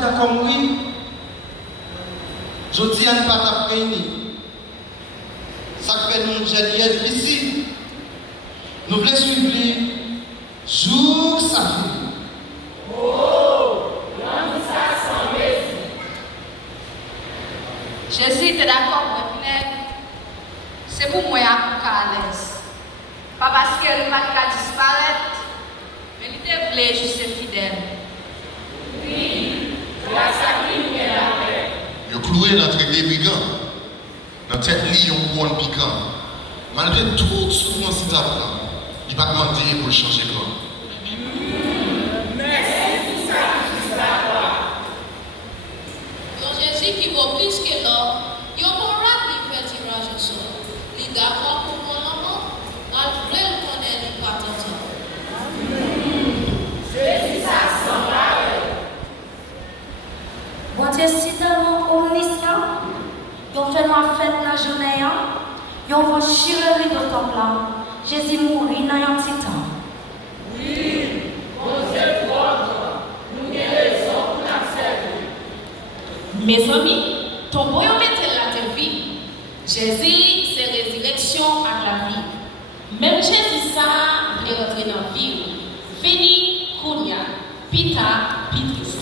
d'accord mourir. Je dis à ne pas t'apprendre. Ça fait nous génial difficile. Nous voulons suivre jour ça fait. Jésus était d'accord pour c'est pour moi à l'aise. Pas parce qu'elle m'a disparaître, mais il était juste fidèle. Oui, grâce à qui nous est la paix. Il a cloué notre les brigands. Dans cette ligne, on voit un piquant. Malgré toute souffrance qu'il a pris, il va demander pour changer quoi. Merci pour ça, donc Jésus qui vaut plus que l'or, il y a un rap qui fait tirage au sort. Il est d'accord pour mon amour, malgré le connaît le patent. Jésus ça semble. Bon Dieu si tellement omniscient, ils fait ma fête dans la journée, ils vont chirer de temple là. Jésus mourit dans un petit temps. Oui, bon Dieu, nous avons raison pour la servir. Mes amis, ton boyau mettait la vie. Jésus, c'est résurrection à la vie. Même Jésus, ça, il est rentré dans la vie. Fini, Kounia, Pita, Pitris.